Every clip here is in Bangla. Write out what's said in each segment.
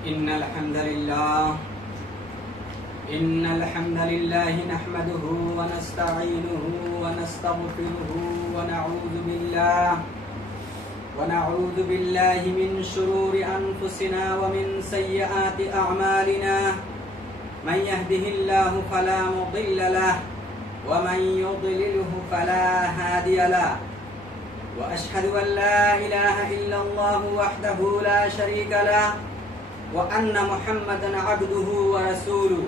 إن الحمد لله نحمده ونستعينه ونستغفره ونعوذ بالله من شرور أنفسنا ومن سيئات أعمالنا من يهده الله فلا مضل له ومن يضلله فلا هادي له وأشهد أن لا إله إلا الله وحده لا شريك له وأن محمدا عبده ورسوله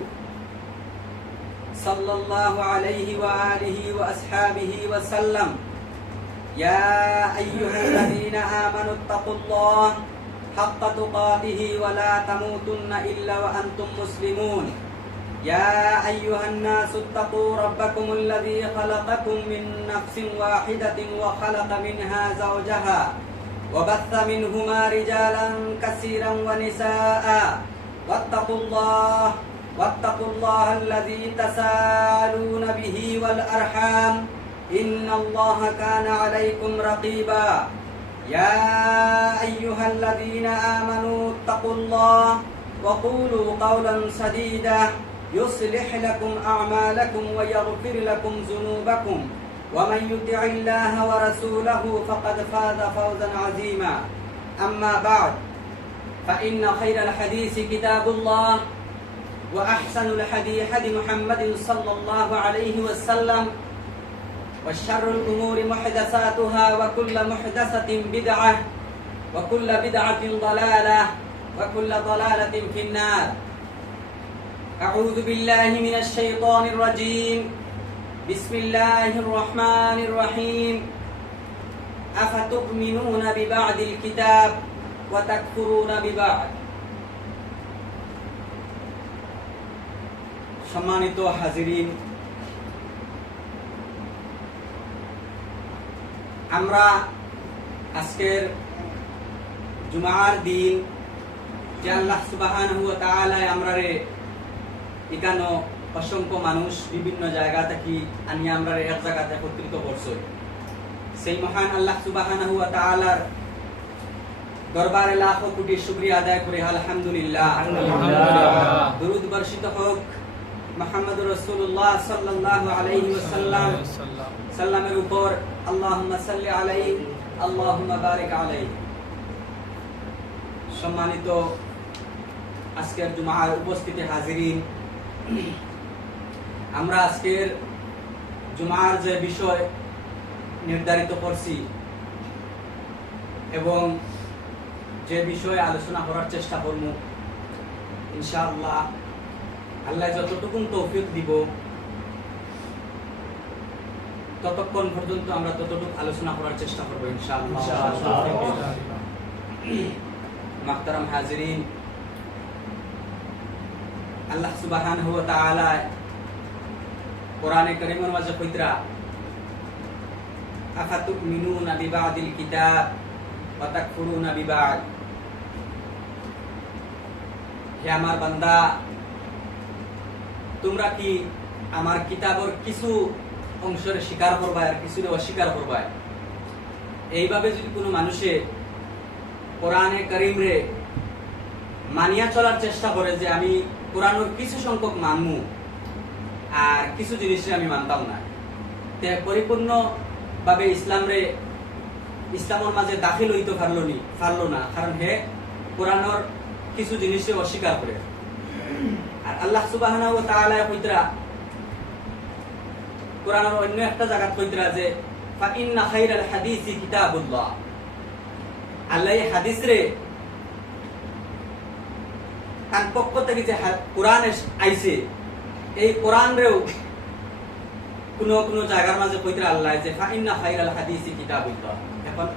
صلى الله عليه وآله وأصحابه وسلم يا أيها الذين آمنوا اتقوا الله حق تقاته ولا تموتن إلا وأنتم مسلمون يا أيها الناس اتقوا ربكم الذي خلقكم من نفس واحدة وخلق منها زوجها وبث منهما رجالا كثيرا ونساء واتقوا الله الذي تساءلون به والأرحام إن الله كان عليكم رقيبا يا أيها الذين آمنوا اتقوا الله وقولوا قولا سديدا يصلح لكم أعمالكم ويغفر لكم ذنوبكم ومن يطع الله ورسوله فقد فاز فوزا عظيما أما بعد فإن خير الحديث كتاب الله وأحسن الحديث حديث محمد صلى الله عليه وسلم وشر الأمور محدثاتها وكل محدثة بدعة وكل بدعة ضلالة وكل ضلالة في النار أعوذ بالله من الشيطان الرجيم بسم الله الرحمن الرحيم أفتؤمنون ببعض الكتاب وتكفرون ببعض সম্মানিত হাজিরিন, আমরা আজকের জুমার দিন যে আল্লাহ সুবহানাহু ওয়া তাআলা আমরারে এখানে অসংখ্য মানুষ বিভিন্ন জায়গা থেকে আনি আমরা এক জায়গাতে একত্রিত করছে, সেই মহান আল্লাহ সুবহানাহু ওয়া তাআলার দরবারে লাখো কোটি শুকরিয়া আদায় করে আলহামদুলিল্লাহ। দরুদ বর্ষিত হোক মুহাম্মদুর রাসূলুল্লাহ সাল্লাল্লাহু আলাইহি ওয়াসাল্লাম সাল্লামের উপর। আল্লাহুম্মা সাল্লি আলাইহি আল্লাহুম্মা বারিক আলাইহি। সম্মানিত আজকের জুমার উপস্থিতি হাজিরিন, আমরা আজকের জুমার যে বিষয় নির্ধারিত করছি এবং যে বিষয়ে আলোচনা করার চেষ্টা করব, ইনশাআল্লাহ আল্লাহ যতটুকু তৌফিক দিব ততক্ষণ পর্যন্ত আমরা ততটুকু আলোচনা করার চেষ্টা করব ইনশাআল্লাহ। মুহতারাম হাজিরিন, আল্লাহ সুবহানাহু ওয়া তাআলা কোরআনে কারীমের মাঝে কইতরা আফাতুমিনুনা বিবাদিল কিতাব ওয়া তাকফুরুনা বিবাদ। হে আমার বান্দা, তোমরা কি আমার কিতাবের কিছু অংশের স্বীকার করবা আর কিছু অস্বীকার করবা? এইভাবে যদি কোনো মানুষে কোরআনে কারীম রে মানিয়া চলার চেষ্টা করে যে আমি কোরআনের কিছু সংখ্যক মানমু আর কিছু জিনিস আমি মানতাম না, তে পরিপূর্ণ ভাবে ইসলামের মাঝে দাখিল হইতে পারলো না, কারণ হে কোরআনের কিছু জিনিস অস্বীকার করে। আর আল্লাহ সুবহানাহু ওয়া তাআলা কইতরা কোরআনের অন্য একটা জায়গা কইতরা যে ফা ইন্না খায়রাল হাদিসি কিতাবুল্লাহ। আল্লাহ এই হাদিস রে তার পক্ষ থেকে যে কোরআন আইছে, এই কোরআন রেও কোন জায়গার মাঝে কইতরা আল্লাহ যে ফা ইন্না খায়রাল হাদিসি কিতাবুল্লাহ। এখন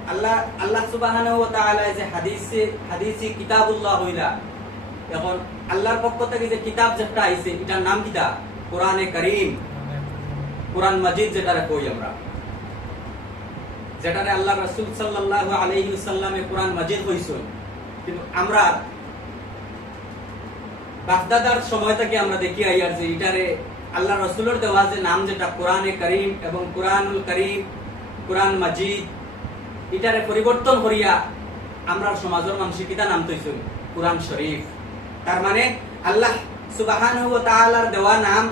আল্লাহ সুবহানাহু ওয়া তাআলা যে হাদিসি কিতাবুল্লাহ হইলা, এখন আল্লাহর পক্ষ থেকে যে কিতাব যেটা আইছে এটার নাম কিটা? কোরআনে কারীম, কোরআন মাজিদ যেটারে কই আমরা, যেটারে আল্লাহ রাসূল সাল্লাল্লাহু আলাইহি ওয়াসাল্লামে কোরআন মাজিদ কইছেন। কিন্তু আমরা বাগদাদার সময় থেকে আমরা দেখি আইয়ার যে এটারে আল্লাহ রাসূলের দেওয়া যে নাম যেটা কোরআনে কারীম এবং কোরআনুল কারীম, কোরআন মাজিদ, এটারে পরিবর্তন করিয়া আমরা সমাজের মানুষ কিতা নাম তৈছুন কোরআন শরীফ। তার মানে আল্লাহ সুবহানাহু ওয়া তাআলার দেওয়া নাম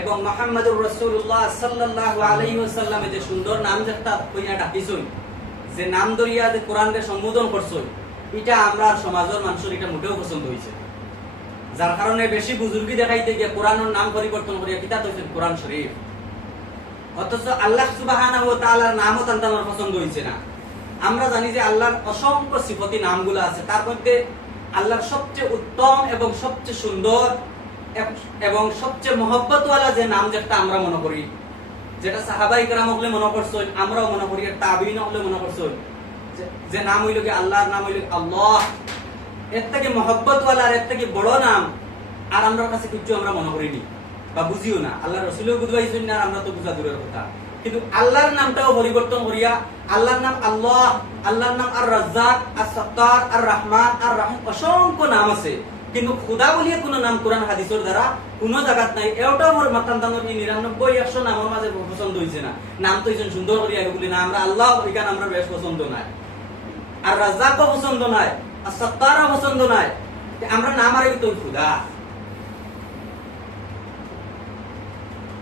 এবং মুহাম্মদুর রাসূলুল্লাহ সাল্লাল্লাহু আলাইহি ওয়াসাল্লামে যে সুন্দর নাম যেটা কইয়া ডাকিছই, যে নাম দরিয়া যে কোরআনকে সম্বোধন করছই, এটা আমরা সমাজের মানুষের এটা মোটেও পছন্দ হইছে, যার কারণে বেশি বুজুর্গি দেখাইতে গিয়ে কোরআনের নাম পরিবর্তন করিয়া কিতাব হইছে কোরআন শরীফ। অথচ আল্লাহ সুবহানাহু ওয়া তাআলার নামও তান্তা আমার পছন্দ হইছে না। আমরা জানি যে আল্লাহর অসংখ্য সিফতি নামগুলো আছে, তার মধ্যে আল্লাহর সবচেয়ে উত্তম এবং সবচেয়ে সুন্দর এবং সবচেয়ে মহব্বতওয়ালা যে নাম যেটা আমরা মনে করি, যেটা সাহাবায়ে কেরাম হলে মনে করছেন, আমরাও মনে করি, তাবিঈন হলে মনে করছেন, যে নাম হইল কি আল্লাহর নাম হইল আল্লাহ। এর থেকে মহব্বতওয়ালা আর এর থেকে বড় নাম আর আমরা কাছে কিছু আমরা মনে করিনি বা বুঝিও না। আল্লাহর রাসূলও বুঝাইছেন না, আমরা তো বুঝা দূরের কথা। কিন্তু আল্লাহর নামটাও পরিবর্তন করিয়া আল্লাহর নাম আল্লাহ, আল্লাহর নাম আর রাজ্জাক, আর সত্তার, আর রহমান, আর রহিম, অসংখ্য নাম আছে, কিন্তু খুদা বলিয়ে কোনো নাম কোরআন হাদিসের দ্বারা কোনো জায়গাত নাই। এটাও মোর মাতান্তানোর 99-100 নামের মাঝে পছন্দ হইছে না। নাম তো হইছেন সুন্দর করিয়া বলি না, আমরা আল্লাহ ওইখানে আমরা বেশ পছন্দ নাই, আর রাজ্জাকও পছন্দ নাই, আর সত্তারও পছন্দ নাই, আমরা নাম আর তো খুদা।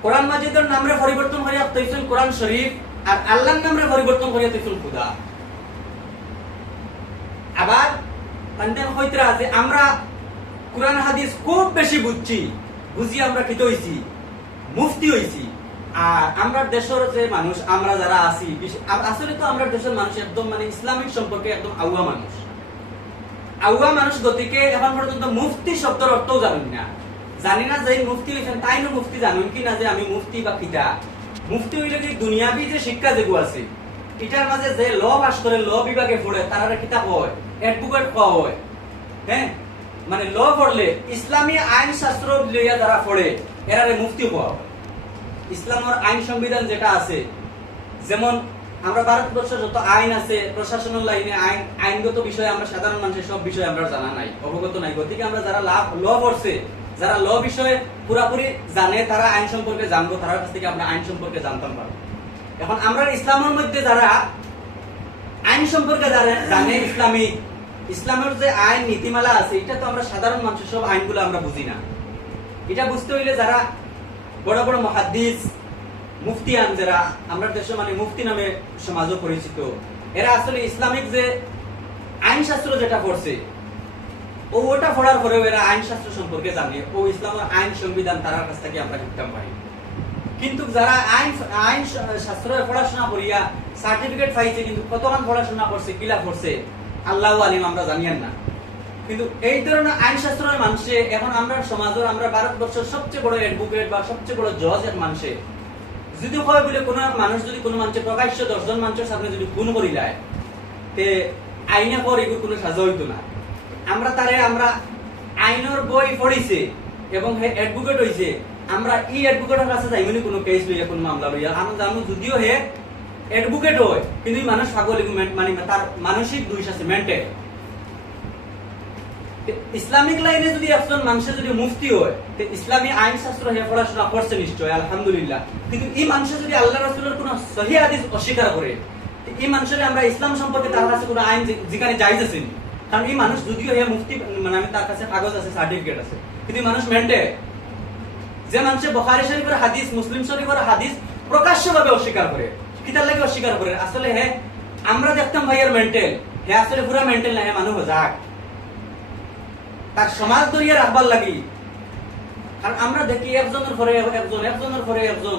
কোরআন মাজিদের নামরে পরিবর্তন করিয়া তৈছেন কোরআন শরীফ, আর আল্লাহর নামরে পরিবর্তন করিয়া তৈছেন খুদা। আবার পান্ডেন হইতরা যে আমরা কোরআন হাদিস খুব বেশি বুঝি আমরা কি হইছি, মুফতি হইছি। আর আমরা দেশের যে মানুষ আমরা যারা আছি, আসলে তো আমরা দেশের মানুষ একদম মানে ইসলামিক সম্পর্কে একদম আউয়া মানুষ গতিকে এখন পর্যন্ত মুফতি শব্দের অর্থও জানি না যে মুফতি হইছেন তাই না মুফতি জানুন কি না যে আমি মুফতি বা কিতা। মুফতি হইলে কি দুনিয়াবি যে শিক্ষা যেগুলো আছে এটার মাঝে যে ল পাস করে ল বিভাগে পড়ে তারা কিতাব হয়, অ্যাডভোকেট পাওয়া হয়। হ্যাঁ, মানে ল পড়লে ইসলামী আইন শাস্ত্র লইয়া যারা পড়ে এরারে মুফতি পাওয়া হয়। ইসলামের আইন সংবিধান যেটা আছে, যেমন আমরা ভারতবর্ষে যত আইন আছে প্রশাসনের লাইনে আইনগত বিষয়ে আমরা সাধারণ মানুষের সব বিষয়ে আমরা জানা নাই, অবগত নাই। গতিকে আমরা যারা ল পড়ছে, যারা ল বিষয়ে পুরাপুরি জানে, তারা আইন সম্পর্কে জানবো, তার কাছ থেকে আমরা আইন সম্পর্কে জানতাম পারবো। এখন আমরা ইসলামের মধ্যে যারা আইন সম্পর্কে জানে, ইসলামের যে আইন নীতিমালা আছে, এটা তো আমরা সাধারণ মানুষের সব আইনগুলো আমরা বুঝি না। এটা বুঝতে হইলে যারা বড় বড় মুহাদ্দিস, মুফতিয়ান, যারা আমরা দেশে মানে মুফতি নামে সমাজও পরিচিত, এরা আসলে ইসলামিক যে আইন শাস্ত্র যেটা পড়ছে ওটা পড়ার পরেও এরা আইন শাস্ত্র সম্পর্কে জানে, ও ইসলামের আইন সংবিধান তার কাছ থেকে আমরা শিখতাম পারি। কিন্তু যারা আইন শাস্ত্রের পড়াশোনা করিয়া সার্টিফিকেট পাইছে, কিন্তু কতক্ষণ পড়াশোনা করছে, কিলা করছে, আল্লাহ আলিম আমরা জানিয়েন না। কিন্তু এই ধরনের আইন শাস্ত্রের মানুষে এখন আমরা সমাজের, আমরা ভারতবর্ষের সবচেয়ে বড় অ্যাডভোকেট বা সবচেয়ে বড় জজ এক মানুষে যদি হয় বলে কোনো মানুষ যদি কোনো মানুষের প্রকাশ্য 10 জন মানুষের সামনে যদি খুন করি যায়, তে আইনে পর এগুলো কোনো সাজা হইতো না। আমরা আইনের বই পড়িছে এবং হে অ্যাডভোকেট হইছে, আমরা এই অ্যাডভোকেটের কাছে যাইবনি কোনো কেস লইয়া, কোনো মামলা লইয়া। আমরা জানো যদিও হে অ্যাডভোকেট হয়, কিন্তু মানুষ পাগল, মানে তার মানসিক দোষ আছে, মেন্টাল। ইসলামিক লাইনে যদি একজন মানুষের যদি মুফতি হয়, তো ইসলামী আইন শাস্ত্র হে পড়াশোনা করছে নিশ্চয়, আলহামদুলিল্লাহ। কিন্তু এই মানুষের যদি আল্লাহ রাসূলের কোনো সহিহ হাদিস অস্বীকার করে, এই মানুষের আমরা ইসলাম সম্পর্কে তার কাছে কোনো আইন যেখানে জায়েজ আছে, কারণ এই মানুষ যদিও হে মুফতি, মানে আমি তার কাছে কাগজ আছে, সার্টিফিকেট আছে, কিন্তু মানুষ মেন্টে। যে মানুষের বুখারী শরীফের হাদিস, মুসলিম শরীফের হাদিস প্রকাশ্যভাবে অস্বীকার করে, কিতার লাগে অস্বীকার করে, আসলে হে আমরা দেখতাম ভাইয়ের মেন্টাল, হে আসলে পুরা মেন্টাল না, হে মানুষ যাক তার সমাজ দরিয়া রাখবার লাগি। কারণ আমরা দেখি একজনের পরে একজন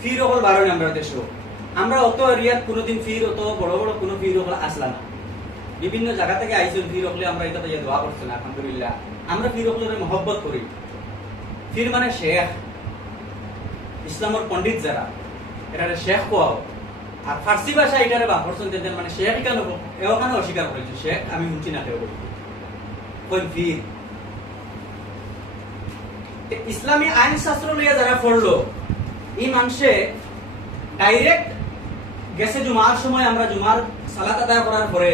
ফির হল বারণ। আমরা দেশও আমরা অত এরিয়াত কোনোদিন ফির, অত বড় বড় কোনো ফির হল আসলা না। বিভিন্ন জায়গা থেকে আইসেন ফির হলে, আমরা এটা দোয়া করছি না, আলহামদুলিল্লাহ। আমরা ফির হলের মহব্বত করি। ফির মানে শেখ, ইসলামের পণ্ডিত যারা, এটা শেখ কোয়া। আর ফার্সি ভাষা এটারে বা করছেন, মানে শেখ কেন এখানে অস্বীকার করেছে, শেখ আমি শুনছি না কেউ বলতে। ইসলামী আইন শাস্ত্র লইয়া যারা পড়লো, এই মানুষে ডাইরেক্ট গেছে জুমার সময়, আমরা জুমার সালাত আদায় করার পরে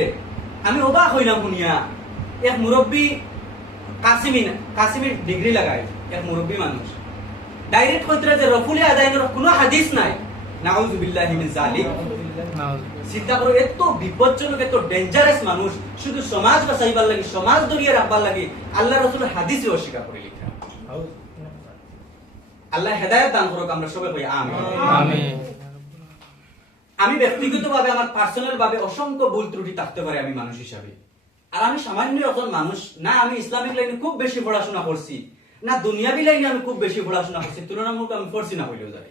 আমি অবাক হইলাম শুনিয়া, এক মুরব্বী কাসিমির ডিগ্রি লাগায়, এক মুরব্বী মানুষ ডাইরেক্ট কইতরা যে রফুলে আদায়ের কোনো হাদিস নাই, নাউযুবিল্লাহি মিন যালিক। চিন্তা করো, এত বিপজ্জনক, এত ডেঞ্জারাস মানুষ শুধু সমাজ বাঁচাইবার লাগে, সমাজ দরিয়ে রাখবার লাগে আল্লাহ রাসূল হাদিসে অস্বীকার করে লিখা। আল্লাহ হেদায়েত দান করুক, আমরা সবাই কই আমিন। আমিন। আমি ব্যক্তিগতভাবে আমার পার্সোনাল ভাবে অসংখ্য ভুল ত্রুটি থাকতে পারে আমি মানুষ হিসাবে, আর আমি সামান্য একজন মানুষ না। আমি ইসলামিক লাইনে খুব বেশি পড়াশোনা করছি না, দুনিয়াবি লাইনে আমি খুব বেশি পড়াশোনা করছি, তুলনামূলক আমি পড়ছি না হইলেও যাই।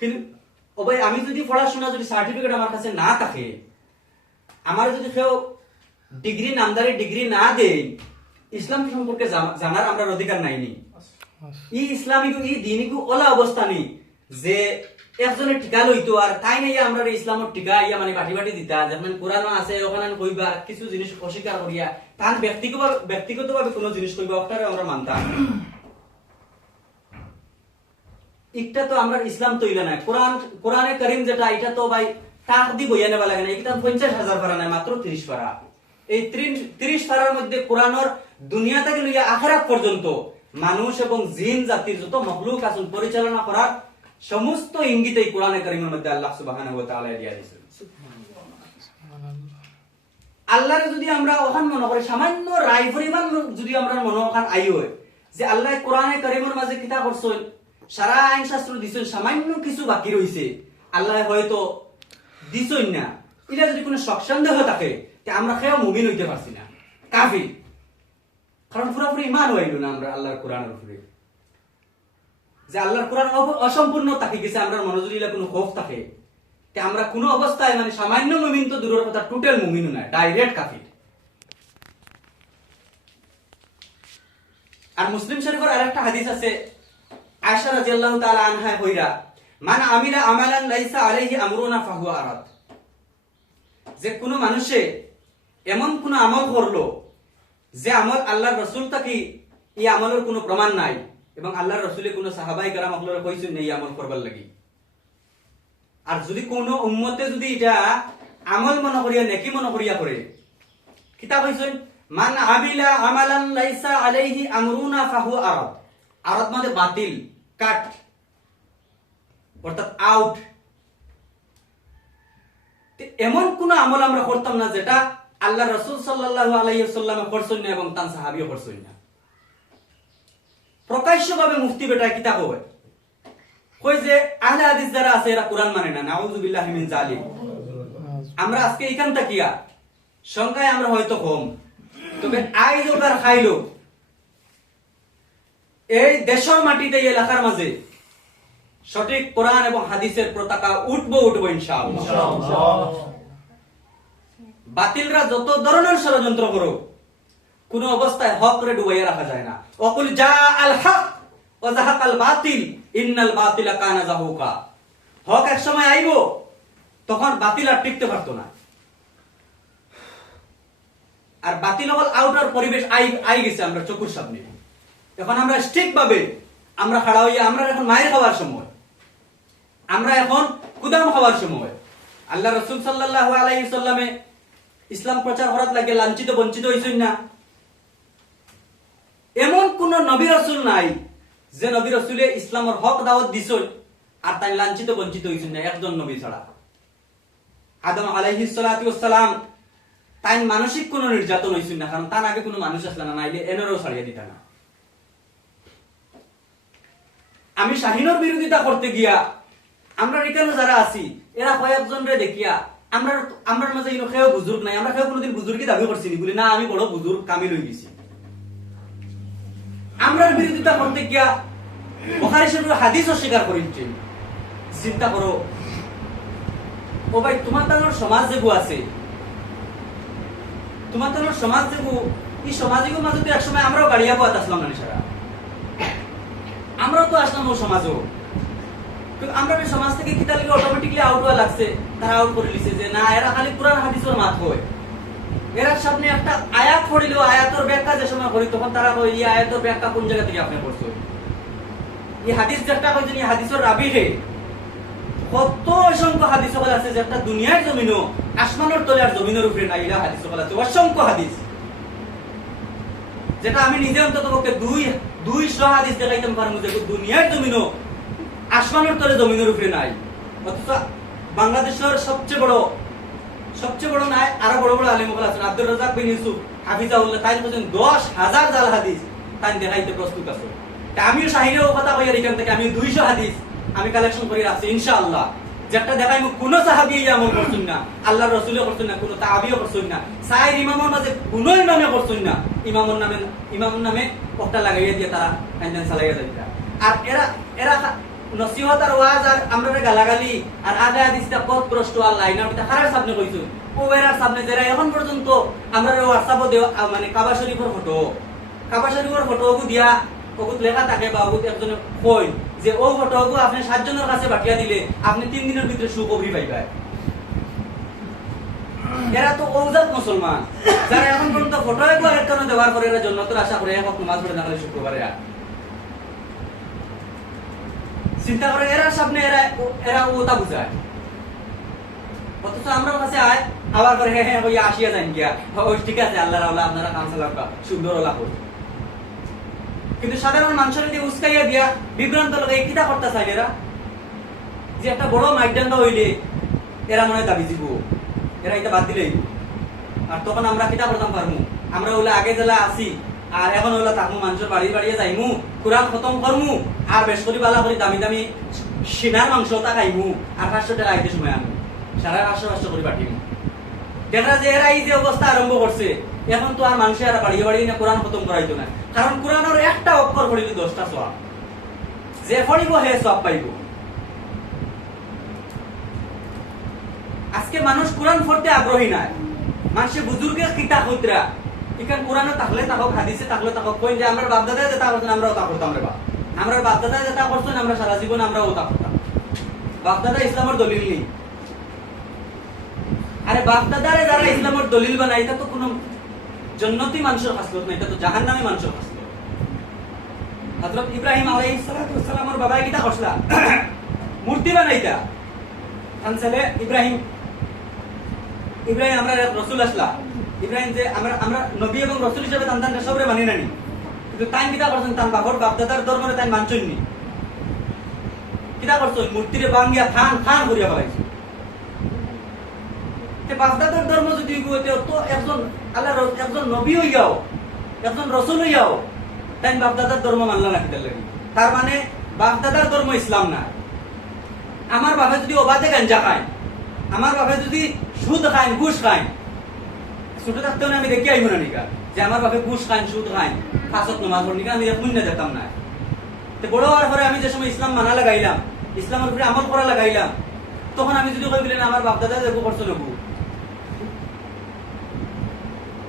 কিন্তু ও ভাই, আমি যদি পড়াশোনা যদি সার্টিফিকেট আমার কাছে না থাকে, আমার যদি কেউ ডিগ্রি নামদারি ডিগ্রি না দেয়, ইসলাম সম্পর্কে জানার আমরা অধিকার নাইনি। ই ইসলামিক ই দিনিক ওলা অবস্থা নেই যে একজনের টিকা লইতো আর তাই নাই আমরা ইসলামের টিকা ইয়া মানে বাটি বাটি দিতা, যেমন কোরআন আছে ওখানে কইবা কিছু জিনিস অস্বীকার করিয়া তার ব্যক্তিগতভাবে কোনো জিনিস কইবা ওটারে আমরা মানতাম। একটা তো আমরা ইসলাম তৈরি না, কোরআনে কারীম যেটা এটা তো ভাই টাক দি বইয়া নেবা লাগে না, এটা 50,000 পারা নাই, মাত্র 30 পারা। এই 30 পারার মধ্যে কোরআনের দুনিয়া থেকে লইয়া আখিরাত পর্যন্ত মানুষ এবং জিন জাতির যত মখলুক আছেন পরিচালনা করার সমস্ত ইঙ্গিত এই কোরআনে কারীমের মধ্যে আল্লাহ সুবহানাহু ওয়া তাআলা দিয়া দিয়েছেন। আল্লাহরে যদি আমরা ওখান মনে করি সামান্য রায় পরিমাণ যদি আমরা মনে ওখান আই হয় যে আল্লাহ কোরআনে কারীমের মাঝে কিতা করছেন, সারা আইন শাস্ত্র দিছেন, সামান্য কিছু বাকি রইছে আল্লাহ হয়তো দিছেন না, এটা যদি কোনো সন্দেহ থাকে তে আমরা কেউ মুমিন হইতে পারছি না, কাফির। কারণ পুরোপুরি ঈমান হইল না আমরা আল্লাহর কোরআনের উপরে, যে আল্লাহর কোরআন অসম্পূর্ণ থাকি গেছে, আমরা মনোযোগীলা কোনো খৌফ থাকে তে আমরা কোনো অবস্থায় মানে সামান্য মুমিন তো দূরের কথা, টোটাল মুমিন না, ডাইরেক্ট কাফির। আর মুসলিম শরীফের আরেকটা হাদিস আছে, আয়েশা রাদিয়াল্লাহু তাআলা আনহা কইরা, মান আমিলা আমালান লাইসা আলাইহি আমরুনা ফাহুয়া আরাদ, যে কোন মানুষে এমন কোন আমল করলো যে আমল আল্লাহর রাসূল তাকে এই আমলের কোনো প্রমাণ নাই এবং আল্লাহর রাসূলের কোনো সাহাবায়ে কেরাম আপনারা কইছেন এই আমল করবার লাগি, আর যদি কোন উম্মতে যদি এটা আমল মনে করিয়া নেকি মনে করিয়া করে, কিতাব কইছেন মান আমিলা আমালান লাইসা আলাইহি আমরুনা ফাহুয়া আরাদ। আরাদ মানে বাতিল, কাট, অর্থাৎ আউট। এমন কোন আমল আমরা করতাম না যেটা আল্লাহ রাসূল সাল্লাল্লাহু আলাইহি ওয়াসাল্লাম করছেন না এবং তার সাহাবীও করছেন না। প্রকাশ্যভাবে মুফতি বেটা কিতাব হয় কই যে আহলে হাদিস যারা আছে এরা কোরআন মানে না, নাউযু বিল্লাহি মিন জালিক। আমরা আজকে এখান তাকিয়া সংখ্যায় আমরা হয়তো কম, তবে আইজ ওবার খাইলো এই দেশের মাটিতে এই এলাকার মাঝে সঠিক কোরআন এবং হাদিসের পতাকা উঠবো ইনশাআল্লাহ। বাতিলরা যত ধরনের ষড়যন্ত্র করুক কোন অবস্থায় হক রে ডুবাইয়া রাখা যায় না। ওয়াকুল জা আল হক ওয়া যাহাকাল বাতিল ইন্নাল বাতিলা কানা যাহুকা। হক এক সময় আইবো, তখন বাতিল আর টিকতে পারতো না। আর বাতিল হল আউটার পরিবেশ আই গেছে আমরা চকুর সামনে। এখন আমরা স্ট্রিক ভাবে আমরা খাড়া হইয়া, আমরা এখন মায়ের খাওয়ার সময়, আমরা এখন কুদাম খাওয়ার সময়। আল্লাহ রাসূল সাল্লাল্লাহু আলাইহি সাল্লামে ইসলাম প্রচার করার লাগে লাঞ্ছিত বঞ্চিত হইছেন না। এমন কোন নবী রাসূল নাই যে নবী রাসূলে ইসলামের হক দাওয়াত দিছেন আর তাই লাঞ্ছিত বঞ্চিত হইছেন না, একজন নবী ছাড়া। আদম আলাইহিস সালাতু ওয়াস সালাম তাই মানসিক কোন নির্যাতন হইছেন না, কারণ তার আগে কোনো মানুষ আসলে না, নাইলে এনারও ছাড়িয়ে দিত না। আমি শাহিনের বিরোধিতা করতে গিয়া আমরা এখানে যারা আছি এরা কয়েকজন রে দেখিয়া আমরা মাঝে কেউ বুজুর্গ নাই, আমরা কেউ কোনোদিন বুজুর্গি দাবি করছি বলি না আমি বড় বুজুর্গ কামিল হয়ে গেছি। আমরা বিরোধিতা করতে গিয়া বুখারী শরীফের হাদিস অস্বীকার করেছেন। চিন্তা করো ও ভাই, তোমার তানোর সমাজ যেগু আছে, তোমার তানোর সমাজ যেগু, এই সমাজের মাঝে তো একসময় আমরাও গাড়িয়া পাওয়া আসলাম না সারা, আমরাও তো আসলাম ও সমাজও। কিন্তু আমরা এই সমাজ থেকে কি তাহলে অটোমেটিকলি আউট হওয়া লাগছে, তারা আউট করে লিছে যে না এরা খালি কোরআন হাদিসের মাত হয়। এরা সামনে একটা আয়াত পড়িল, আয়াতের ব্যাখ্যা যে সময় করি তখন তারা কই এই আয়াতের ব্যাখ্যা কোন জায়গা থেকে আপনি করছেন, এই হাদিস যেটা কইছেন এই হাদিসের রাবি হে। কত অসংখ্য হাদিস সকল আছে যেটা দুনিয়ার জমিনও আসমানের তলে আর জমিনের উপরে নাই, এরা হাদিস সকল আছে অসংখ্য হাদিস, যেটা আমি নিজে অন্তত পক্ষে 200 হাদিস দেখাইতাম পারবো যে দুনিয়ার জমিনও আসমানের তলে জমিনের উপরে নাই। অথচ বাংলাদেশের সবচেয়ে বড় নাই আরো বড় বড় আলিম ওগুলো আছেন, আব্দুর রাজ্জাক বিন ইউসুফ হাফিজাহুল্লাহ, তাই বলেছেন 10,000 জাল হাদিস তাই দেখাইতে প্রস্তুত আছে। আমিও শাহিরেও কথা কইয়ার এখান থেকে আমি 200 হাদিস আমি কালেকশন করে রাখছি ইনশাআল্লাহ, যেটা দেখাই কোন সাহাবী আমল করছেন না, আল্লাহর রাসূলও করছেন না, কোন তাহাবীও করছেন না, সাইর ইমামের মাঝে কোন ইমামে করছেন না, ইমামের নামে একটা লাগাইয়া দিয়ে তারা কান্দান চালাইয়া যায়। আর এরা নসিহত আর ওয়াজ আর আমরা গালাগালি আর আগে হাদিসটা কত প্রশ্ন আর লাইন এটা খারাপ সামনে কইছো ও এরার সামনে যারা এখন পর্যন্ত আমরা হোয়াটসঅ্যাপে দেও মানে কাবা শরীফের ফটো ওগু দিয়া ওগু লেখা থাকে বা ওগু একজনে কই যে ও ফটো ওগু আপনি 7 জনের কাছে পাঠিয়ে দিলে আপনি 3 দিনের ভিতরে সুকবরি পাইবা। এরা তো ওজাত মুসলমান যারা এখন পর্যন্ত ফটো ওগু আরেক কারণে ব্যবহার করে এরা জান্নাতের আশা করে এক নামাজ পড়ে না খালি শুক্রবারে। চিন্তা করে এরা সামনে এরা ওটা বুঝায়, অথচ আমরা কাছে আয় আবার করে হ্যাঁ ওই আসিয়া যান গিয়া ওই ঠিক আছে আল্লাহর আল্লাহ আপনারা কামসালাম সুন্দর ওলা করুন। কিন্তু সাধারণ মানুষের যদি উস্কাইয়া দিয়া বিভ্রান্ত লোক এই কিতা করতে চাই এরা যে একটা বড় মাইডাঙ্গা হইলে এরা মনে দাবি দিব, এরা এটা বাদ দিলেই। আর তখন আমরা কিতা করতাম পারমু, আমরা ওলা আগে জেলা আসি আর এখন ওলা তাকমু মানুষের বাড়িয়ে যাইমু, কোরআন খতম করমু আর বেশ করি বালা করি দামি দামি সিনার মাংসটা খাইমু আর 500 টাকা আইতে সময় আনবো 550 করে পাঠিমু। দেখা যে এরা এই যে অবস্থা আরম্ভ করছে এখন তো আর মানুষের আর বাড়িয়ে না কোরআন খতম করাইতো না, কারণ কোরআনের একটা অক্ষর পড়িলে 10টা সওয়াব, যে পড়িব হে সওয়াব পাইব। আজকে মানুষ কোরআন পড়তে আগ্রহী নাই, মানুষে বুজুর্গের কিতা কইতরা ইকান কোরআনে তাহলে তাকক হাদিসে তাহলে তাকক কই যে আমরা বাপ দাদা যেটা করতেন আমরাও তা করতাম রে বাপ, আমরা বাপ দাদা যেটা করতেন আমরা সারা জীবন আমরাও তা করতাম। বাপ দাদা ইসলামের দলিল নেই, আরে বাপ দাদারে যারা ইসলামের দলিল বানায় এটা তো কোনো জান্নাতি মানুষের খাসলত না, এটা তো জাহান্নামী মানুষের খাসলত। হযরত ইব্রাহিম আলাইহিস সালাতু ওয়াস সালামের বাবা কিটা করছলা মূর্তি বানাইতা আনসালে ইব্রাহিম আমরা রাসূল আসলা ইব্রাহিম যে আমরা নবী এবং রাসূল হিসেবে তান্তান সবরে মানি নানি, কিন্তু তাই কিটা করছেন তান বাবার বাপ দাদার ধর্মরে তাই মানছনি, কিটা করছেন মূর্তিরে বাঙ্গিয়া খান করিয়া ফেলাইছে। বাপ দাদার ধর্ম যদি তো একজন আল্লাহর একজন নবী হইয়াও একজন রাসূল হইয়াও তাই বাপ দাদার ধর্ম মানলা না কিতার লাগি, তার মানে বাপ দাদার ধর্ম ইসলাম না। আমার বাপে যদি অবাধে গাঞ্জা খায়, আমার বাপে যদি সুদ খায় ঘুষ খায়, ছোট থাকতেও আমি দেখি আইব না নিকা যে আমার বাপে ঘুষ খায় সুদ খায় পাঁচত নামাজ পড়ি আমি পুণ্য যেতাম না। বড় হওয়ার পরে আমি যে সময় ইসলাম মানা লাগাইলাম, ইসলামের উপরে আমল করা লাগাইলাম, তখন আমি যদি কই বলি না আমার বাপ দাদা দেখবো করছো নেবো,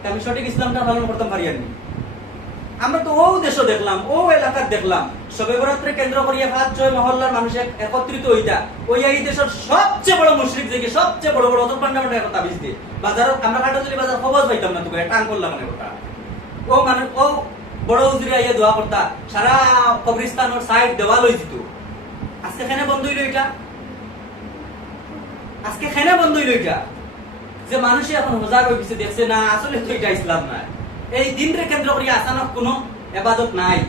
আমি সঠিক ইসলামটা পালন করতাম পারি আর। আমরা তো ও দেশও দেখলাম, ও এলাকার দেখলাম শবে বরাতরে কেন্দ্র করিয়া 5-6 মহল্লার মানুষ একত্রিত হইতা ওই এই দেশের সবচেয়ে বড় মুশরিক থেকে সবচেয়ে বড় অত পান্ডামান্ডা একটা তাবিজ দিয়ে বাজারত আমরা কাটাজুলি বাজার খবর পাইতাম না, তোকে টান করলাম মানে ওটা ও মানে ও বড় হুজুরে আইয়া দোয়া করতা সারা কবরস্থানের সাইড দেওয়াল হই দিত। আজকে খেনে বন্ধ হইল এটা, আজকে খেনে বন্ধ হইল এটা যে মানুষ এখন সজাগ হয়ে গেছে, দেখছে না আসলে তো এটা ইসলাম না, এই দিনরে কেন্দ্র করি আসানক কোনো ইবাদত নাই।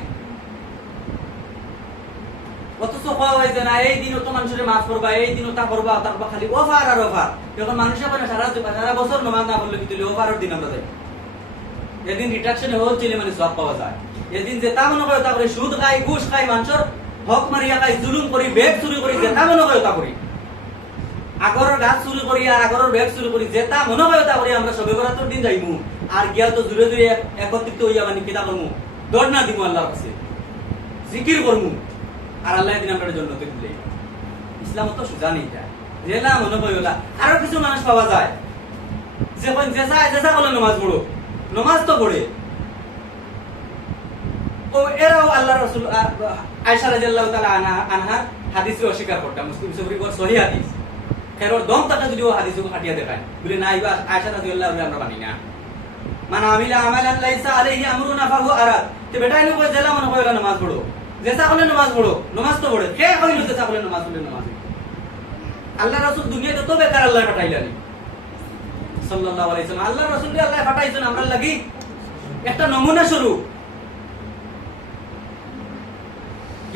অথচ কোয়া হয় যে না এই দিনও তো মানুষের মাফ করবা, এই দিনও তা করবা, তারপর খালি ওভার আর ওভার। যখন মানুষের মানে সারা বছর নামাজ না পড়লে কিন্তু ওভারের দিন আমরা যাই, এদিন রিট্রাকশনে হচ্ছে মানে সব পাওয়া যায়। এদিন যে তা মনে করে তা করে সুদ খাই ঘুষ খাই মানুষের হক মারিয়া খাই জুলুম করি বেগ চুরি করি যে তা মনে করে তা করি, আগরের গাছ চুরি করি আর আগরের বেগ চুরি করি যে তা মনে করে তা করি। আমরা সবে বরাতর দিন যাইমু আর গিয়া তো জুড়ে জুড়ে একত্রিত হইয়া মানে কিতা করমু দৌড় না দিব আল্লাহর কাছে জিকির করমু আর আল্লাহ দিন আমরা জন্য দিলে। ইসলাম তো সুজা নেই রেলা মনে কইলা। আরো কিছু মানুষ পাওয়া যায় যে জেসা বলে নামাজ পড়ো, নামাজ তো পড়ে ও এরাও আল্লাহ রাসূল আয়েশা রাদিয়াল্লাহু তাআলা আনহা হাদিসে অস্বীকার করতা, মুসলিম শরীফের সহিহ হাদিস খেরর দম তাকে যদি ও হাদিসকে কাটিয়া দেখায় বলে না ইবা আয়েশা রাদিয়াল্লাহু আনহা আমরা মানি না, মানে আমিলা আমালান লাইসা আলাইহি আমরুনা ফাহু আরাদ। তে বেটা এনে কই জেলা মনে কইরা নামাজ পড়ো, জেসা বলে নামাজ পড়ো, নামাজ তো পড়ে কে কইলো জেসা বলে নামাজ পড়ে নামাজ। আল্লাহ রাসূল দুনিয়াতে তো বেকার আল্লাহ পাঠাইলেন সাল্লাল্লাহু আলাইহি ওয়াসাল্লাম, আল্লাহ রাসূল আল্লাহ পাঠাইছেন আমরা লাগি একটা নমুনা স্বরূপ।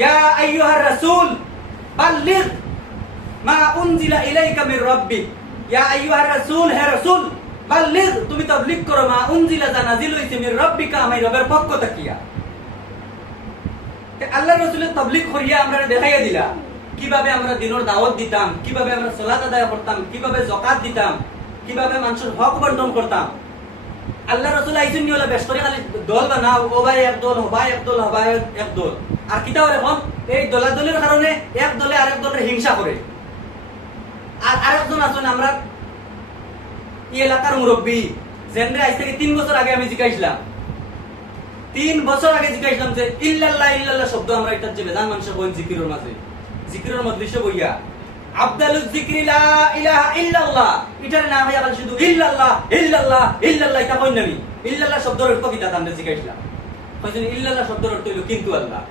ইয়া আইয়ুহার রাসূল বাল্লিগ মা উনজিলা ইলাইকা মির রাব্বিক, ইয়া আইয়ুহার রাসূল, হে রাসূল বাল্লিগ, তুমি তাবলীগ করো মা উনজিলা, যা নাজিল হইছে মির রাব্বিকা, আমার রবের পক্ষ থেকে। আল্লাহর রাসূলের তাবলীগ করিয়া আমরা দেখাইয়া দিলা কিভাবে আমরা দিনের দাওয়াত দিতাম, কিভাবে আমরা সালাত আদায় করতাম, কিভাবে যাকাত দিতাম, কিভাবে মানুষের হক বন্টন করতাম। আল্লাহ রাসূল আইছেন নি হলো বেশ করে খালি দল বানাও, ও ভাই এক দল, হবাই এক দল, হবাই এক দল। আর কিতাও এখন এই দলাদলের কারণে এক দলে আরেক দলের হিংসা করে। আর আরেকজন আছেন আমরা এই এলাকার মুরব্বী, জেনরে আজ থেকে 3 বছর আগে আমি জিজ্ঞাসলাম, 3 বছর আগে জিজ্ঞাসলাম যে ইল্লাল্লাহ ইল্লাল্লাহ শব্দ আমরা এটা যে বেদান মানুষ বলেন জিকিরের মাঝে, জিকিরের মজলিসে বইয়া আফদালুজ যিকরি লা ইলাহা ইল্লাল্লাহ, এটার নাম হইয়া খালি শুধু ইল্লাল্লাহ ইল্লাল্লাহ ইল্লাল্লাহ, এটা কই নামি। ইল্লাল্লাহ শব্দের অর্থ কি তা আমরা জিজ্ঞাসলাম, কইছেন ইল্লাল্লাহ শব্দের অর্থ হলো কিন্তু আল্লাহ।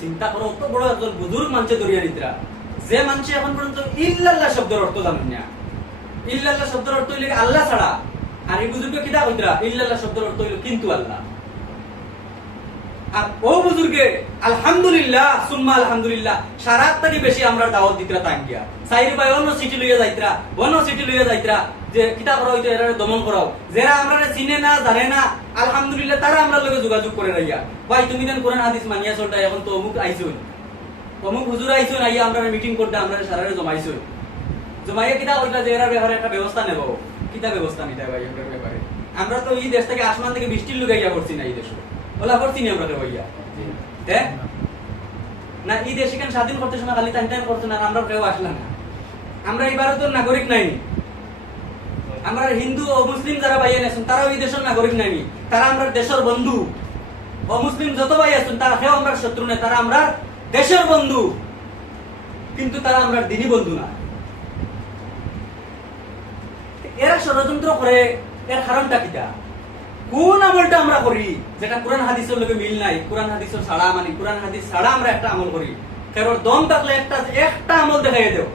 চিন্তা করো, কত বড় একজন বুজুর্গ মানুষে দরিয়া নিতরা, যে মানুষ এখন পর্যন্ত ইল্লাল্লাহ শব্দের অর্থ জানেন না। ইল্লাল্লাহ শব্দের অর্থ হইল আল্লাহ ছাড়া, আর এই বুজুর্গ কিতা কইতরা ইল্লাল্লাহ শব্দের অর্থ হইল কিন্তু আল্লাহ। আর ও বুজুর্গে আলহামদুলিল্লাহ সুম্মা আলহামদুলিল্লাহ সারাত থেকে বেশি আমরা দাওয়াত দিতরা তাই গিয়া সাইরি ভাই অন্য সিটি লইয়া যাইতরা, অন্য সিটি লইয়া যাইতরা যে কিতা করা হইতো এরা দমন করাও, যারা আমরা চিনে না জানে না আলহামদুলিল্লাহ তারা আমরা লগে যোগাযোগ করে রাইয়া, ভাই তুমি দেন কোরআন হাদিস মানিয়া চলতা, এখন তো অমুক আইছুন, অমুক হুজুর আইছুন, আইয়া আমরা মিটিং করতে আমরা সারারে জমাইছুন, জমাইয়া কিতা কইলা যে এরা ব্যাপারে একটা ব্যবস্থা নেব। কিতা ব্যবস্থা নিতে ভাই আমরা ব্যাপারে? আমরা তো এই দেশ থেকে আসমান থেকে বৃষ্টির লুকাইয়া করছি না, এই দেশ ওলা করছি নি আমরা ভাইয়া না, এই দেশ এখানে স্বাধীন করতে সময় খালি টাইম করছে না, আমরা কেউ আসলাম না। আমরা এই ভারতের নাগরিক নাই, আমরা হিন্দু ও মুসলিম যারা ভাই আছেন তারাও এই দেশের নাগরিক নাই, তারা আমরা দেশের বন্ধু। অমুসলিম যত ভাই আছেন তারা কেউ আমরা শত্রু না, তারা আমরা দেশের বন্ধু, কিন্তু তারা আমরা দিনী বন্ধু না। এরা ষড়যন্ত্র করে, এর কারণটা কিটা? কোন আমলটা আমরা করি যেটা কোরআন হাদিসের লগে মিল নাই, কোরআন হাদিসের ছাড়া, মানে কোরআন হাদিস ছাড়া আমরা একটা আমল করি। কারণ দম থাকলে একটা আমল দেখাইয়ে দেও,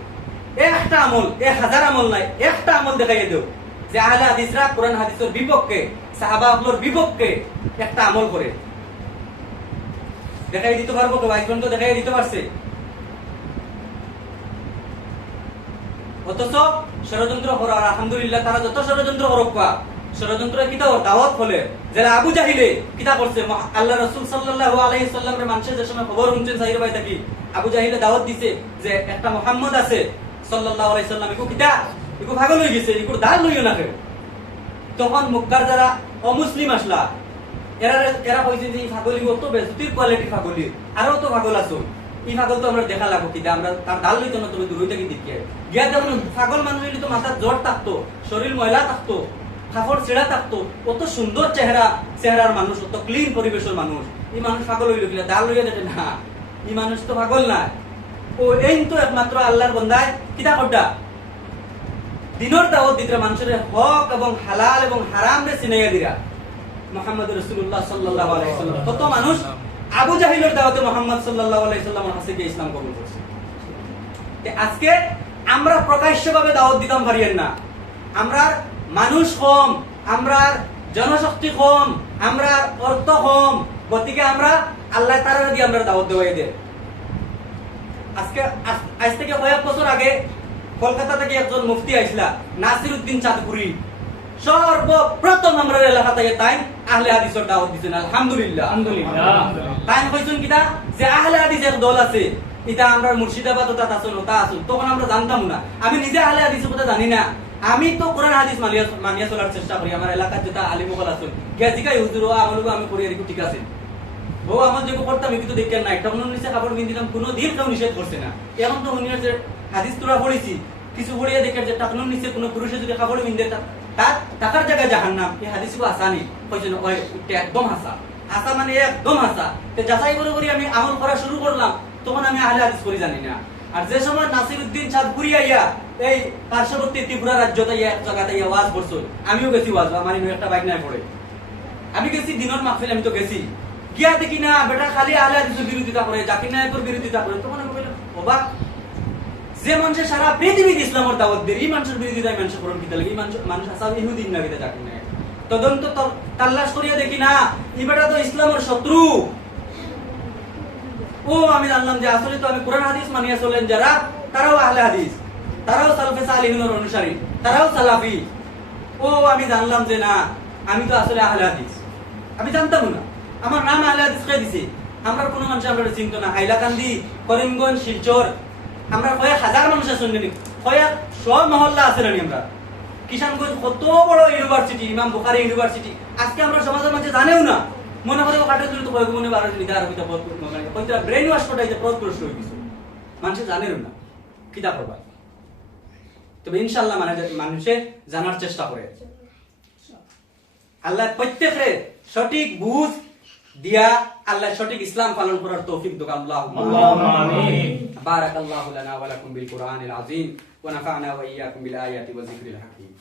একটা আমল, 1000 আমল নাই, একটা আমল দেখাইয়ে দেও যে আহলে হাদিসরা কোরআন হাদিসের বিপক্ষে, সাহাবাগুলোর বিপক্ষে একটা আমল করে দেখাই দিতে পারবো তো? ভাই তো দেখাই দিতে পারছে। অথচ ষড়যন্ত্র করার আলহামদুলিল্লাহ তারা যত ষড়যন্ত্র করুক, ষড়যন্ত্র কিতা দাওয়াত ফলে যারা আবু জাহিলে কিতা করছে, আল্লাহ রাসূল সাল্লাল্লাহু আলাইহি সাল্লামের মানুষের যে সময় খবর শুনছেন সাহির ভাই থাকি, আবু জাহিলে দাওয়াত দিছে যে একটা মুহাম্মদ আছে সাল্লাল্লাহু আলাইহি সাল্লাম, ইকো কিতা ইকো পাগল হয়ে গেছে, ইকো দাল লইও না কেউ। তখন মক্কার যারা অমুসলিম আসলা এরা কইছে যে এই পাগলি কত বেজতির কোয়ালিটি পাগলি, আরো তো পাগল আছো, এই পাগল তো আমরা দেখা লাগবো কিতা, আমরা তার দাল লইতো না, তুমি দূর থেকে দেখিয়ে গিয়া দেখুন পাগল মানুষ হইলে তো মাথার জ্বর থাকতো, শরীর ময়লা থাকতো, কাপড় ছেঁড়া থাকতো, কত সুন্দর চেহারার মানুষ, কত ক্লিন পরিবেশের মানুষ। এই মানুষ পাগল হইল কিনা? দাল লইয়া দেখে না, এই মানুষ তো পাগল না। ও এই তো একমাত্র আল্লাহর বান্দায় কিতা করডা দিনের দাওয়াত দিতরা, মানুষের হক এবং হালাল এবং হারাম রে চিনাইয়া দিরা মুহাম্মদ রাসূলুল্লাহ সাল্লাল্লাহু আলাইহি সাল্লাম। কত মানুষ আবু জাহিলের দাওয়াতে মুহাম্মদ সাল্লাল্লাহু আলাইহি সাল্লামের কাছে গিয়ে ইসলাম কবুল করছে। আজকে আমরা প্রকাশ্যভাবে দাওয়াত দিতাম পারিয়েন না, আমরা মানুষ কম, আমরা জনশক্তি কম, আমরা অর্থ কম, গতিকে আমরা আল্লাহ তাআলা দিয়ে আমরা দাওয়াত দেওয়াই দে। আজ থেকে কয়েক বছর আগে কলকাতা থেকে একজন মুফতি আইসলা, নাসিরউদ্দিন চাঁদপুরি, সর্বপ্রথম আমরা এলাকা থেকে তাই আহলে হাদিসের দাওয়াত দিছেন। আলহামদুলিল্লাহ তাই কইছেন কিটা যে আহলে হাদিস এক দল আছে, এটা আমরা মুর্শিদাবাদ ওটা আসুন ওটা আসুন, তখন আমরা জানতাম না। আমি নিজে আহলে হাদিসের কথা জানি না, আমি তো কোরআন হাদিস মানিয়া চলার চেষ্টা করি। আমার এলাকার যেটা আলিমুল আছেন গিয়া জিগাই হুজুর আমলগো আমি করি আর ঠিক আছে, ও আমার যে করতাম কিন্তু দেখেন না, তখন নিচে কাপড় বিন দিতাম, কোনো দিন কেউ নিষেধ করছে না। এখন তো হুনিয়ার যে হাদিস তোরা পড়েছি, কিছু পড়িয়া দেখে যে টাকনুর নিচে কোনো পুরুষে যদি কাপড় বিন দেয় তার টাকার জায়গায় জাহান্নাম, এই হাদিসগুলো আসানি কইছেন একদম হাসা, হাসা মানে একদম হাসা। যাচাই করে করি আমি আমল করা শুরু করলাম, তখন আমি আহলে হাদিস করি জানি না। আর যে সময় নাসিরউদ্দিন চাঁদপুরি আইয়া এই পার্শ্ববর্তী ত্রিপুরা রাজ্যতে এক জায়গাতে ওয়াজ করছো, আমিও গেছি ওয়াজ, আমার একটা বাইক নাই পড়ে আমি গেছি দিনের মাহফিল, আমি তো গেছি গিয়া দেখি না বেটা খালি আহলে হাদিসের বিরোধিতা করে, জাকির নায়কের বিরোধিতা করে। তখন আমি বললাম অবাক, যে মানুষের সারা পৃথিবীতে ইসলামের দাওয়াত দেয়, এই মানুষের বিরোধিতায় মানুষ করুন কিতা লাগে, এই মানুষ আসলে ইহুদিন না কিতা জাকির নায়ক। তদন্ত তাল্লাশ করিয়া দেখি না এই বেটা তো ইসলামের শত্রু। ও আমি জানলাম যে আসলে তো আমি কোরআন হাদিস মানিয়া চলেন যারা, তারাও আহলে হাদিস, তারাও সালফে সালিহিনের অনুসারী, তারাও সালাফি। ও আমি জানলাম যে না, আমি তো আসলে আহলে হাদিস, আমি জানতাম না। আমার নাম আহলে হাদিস কে দিছে? আমরা কোনো মানুষ আমরা চিন্তা না। হাইলাকান্দি, করিমগঞ্জ, শিলচর, আমরা কয়েক হাজার মানুষ আছে, কয়েক সব মহল্লা আছে নানি। আমরা কিষানগঞ্জ কত বড় ইউনিভার্সিটি, ইমাম বুখারী ইউনিভার্সিটি, আজকে আমরা সমাজের মাঝে জানেও না। মনে করে কাটে তুলি তো কয়েক মনে 12 জন ইদার হইতা পথ মানে কইতা ব্রেন ওয়াশ করাইতে প্রস্তুত হই কিছু মানুষ জানেও না কিতাব পড়বা। তবে ইনশাআল্লাহ মানুষে জানার চেষ্টা করে। আল্লাহ প্রত্যেকরে সঠিক বুঝ দিয়া আল্লাহ সঠিক ইসলাম পালন করার তৌফিক দাও। আল্লাহুম্মা আমিন। বারাকাল্লাহু লানা ওয়া লাকুম বিল কুরআনিল আযীম ওয়া নাফা'না ওয়া ইয়্যাকুম বিল আয়াতি ওয়া যিকরিল হাকীম।